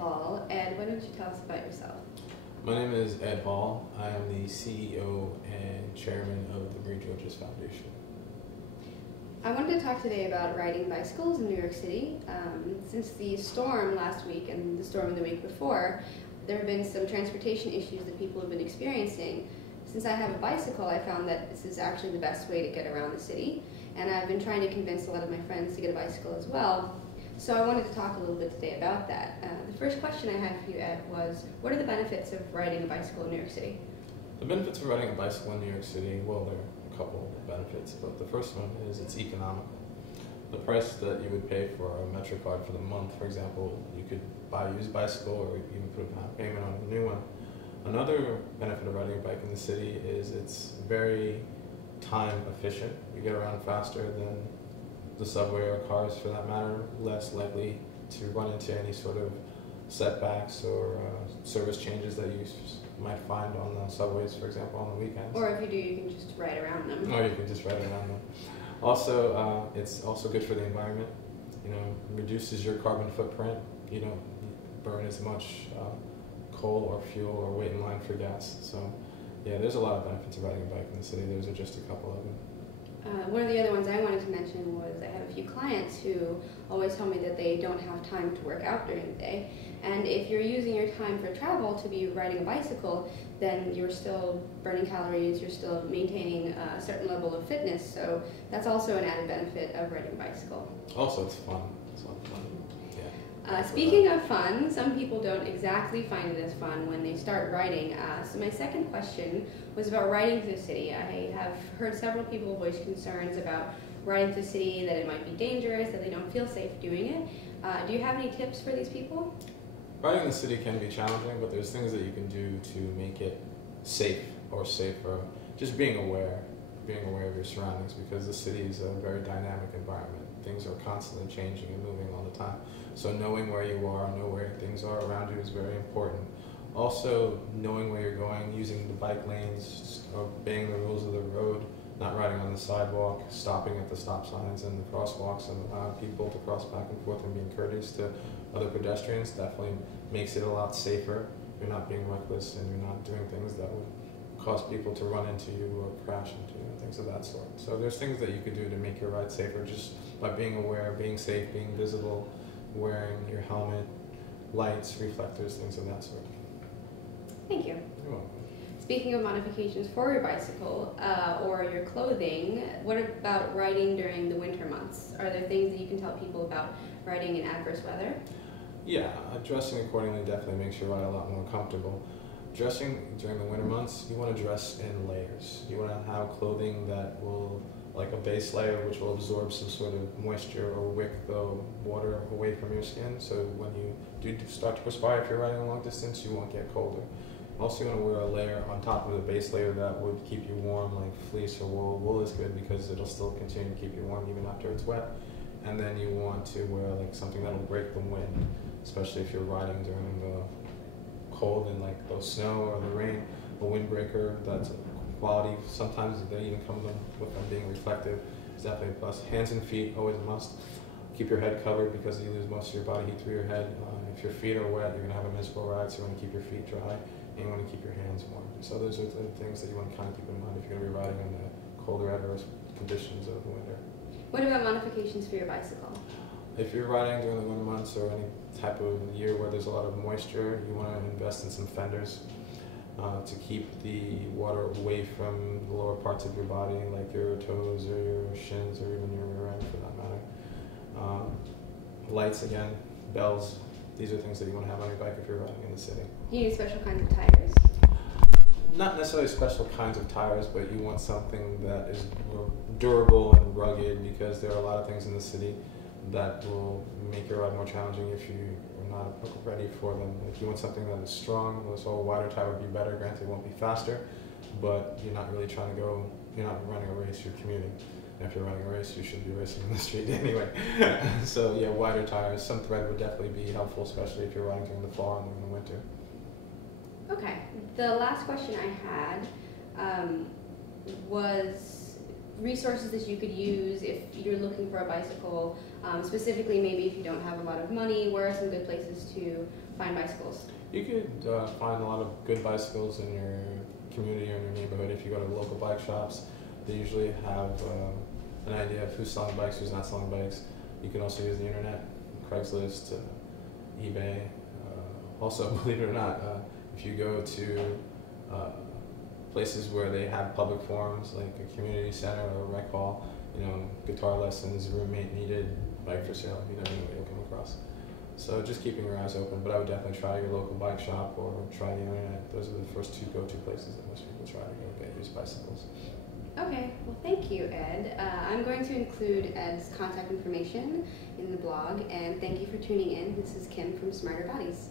Hall. Ed, why don't you tell us about yourself? My name is Ed Hall. I am the CEO and chairman of the Green Georges Foundation. I wanted to talk today about riding bicycles in New York City. Since the storm last week and the storm the week before, there have been some transportation issues that people have been experiencing. Since I have a bicycle, I found that this is actually the best way to get around the city, and I've been trying to convince a lot of my friends to get a bicycle as well. So I wanted to talk a little bit today about that. The first question I had for you, Ed, was what are the benefits of riding a bicycle in New York City? The benefits of riding a bicycle in New York City, well, there are a couple of benefits, but the first one is it's economical. The price that you would pay for a MetroCard for the month, for example, you could buy a used bicycle or even put a payment on a new one. Another benefit of riding a bike in the city is it's very time efficient. You get around faster than the subway or cars, for that matter, less likely to run into any sort of setbacks or service changes that you might find on the subways, for example, on the weekends. Or if you do, you can just ride around them. Or you can just ride around them. Also, it's also good for the environment. You know, reduces your carbon footprint. You don't burn as much coal or fuel or wait in line for gas. So, yeah, there's a lot of benefits of riding a bike in the city. Those are just a couple of them. One of the other ones I wanted to mention was I have a few clients who always tell me that they don't have time to work out during the day. And if you're using your time for travel to be riding a bicycle, then you're still burning calories, you're still maintaining a certain level of fitness. So that's also an added benefit of riding a bicycle. Also, it's fun. It's a lot of fun. Yeah. Speaking of fun, some people don't exactly find it as fun when they start riding. So my second question was about riding through the city. I have heard several people voice concerns about riding through the city, that it might be dangerous, that they don't feel safe doing it. Do you have any tips for these people? Riding in the city can be challenging, but there's things that you can do to make it safe or safer. Just being aware of your surroundings, because the city is a very dynamic environment. Things are constantly changing and moving all the time. So knowing where you are, know where things are around you is very important. Also, knowing where you're going, using the bike lanes, obeying the rules of the road, not riding on the sidewalk, stopping at the stop signs and the crosswalks and allowing people to cross back and forth and being courteous to other pedestrians definitely makes it a lot safer. You're not being reckless and you're not doing things that would cause people to run into you or crash into you, things of that sort. So there's things that you could do to make your ride safer just by being aware, being safe, being visible, wearing your helmet, lights, reflectors, things of that sort. Thank you. You're welcome. Speaking of modifications for your bicycle or your clothing, what about riding during the winter months? Are there things that you can tell people about riding in adverse weather? Yeah, dressing accordingly definitely makes your ride a lot more comfortable. Dressing during the winter months, you want to dress in layers. You want to have clothing that will, like a base layer, which will absorb some sort of moisture or wick the water away from your skin. So when you do start to perspire, if you're riding a long distance, you won't get colder. Also, you want to wear a layer on top of the base layer that would keep you warm, like fleece or wool. Wool is good because it'll still continue to keep you warm even after it's wet. And then you want to wear like something that'll break the wind, especially if you're riding during the cold and like the snow or the rain. A windbreaker that's quality. Sometimes they even come with them being reflective. It's definitely a plus. Hands and feet, always a must. Keep your head covered because you lose most of your body heat through your head. If your feet are wet, you're going to have a miserable ride, so you want to keep your feet dry and you want to keep your hands warm. So those are the things that you want to kind of keep in mind if you're going to be riding in the colder adverse conditions of the winter. What about modifications for your bicycle? If you're riding during the winter months or any type of year where there's a lot of moisture, you want to invest in some fenders to keep the water away from the lower parts of your body, like your toes or your shins or even your rear end for that matter. Lights again, bells, these are things that you want to have on your bike if you're riding in the city. You need special kinds of tires? Not necessarily special kinds of tires, but you want something that is durable and rugged, because there are a lot of things in the city that will make your ride more challenging if you are not ready for them. If you want something that is strong, so a wider tire would be better. Granted, it won't be faster, but you're not really trying to go, you're not running a race, you're commuting. And if you're running a race, you should be racing in the street anyway. So yeah, wider tires, some thread would definitely be helpful, especially if you're riding during the fall and in the winter. Okay. The last question I had was resources that you could use if you're looking for a bicycle, specifically maybe if you don't have a lot of money, where are some good places to find bicycles? You could find a lot of good bicycles in your community or in your neighborhood. If you go to local bike shops, they usually have an idea of who's selling bikes, who's not selling bikes. You can also use the internet, Craigslist, eBay. Also, believe it or not, if you go to places where they have public forums, like a community center or a rec hall, you know, guitar lessons, roommate needed, bike for sale, you never know what you'll come across. So just keeping your eyes open, but I would definitely try your local bike shop or try the internet. Those are the first two go-to places that most people try to go get used bicycles. Okay, well thank you, Ed. I'm going to include Ed's contact information in the blog, and thank you for tuning in. This is Kim from Smarter Bodies.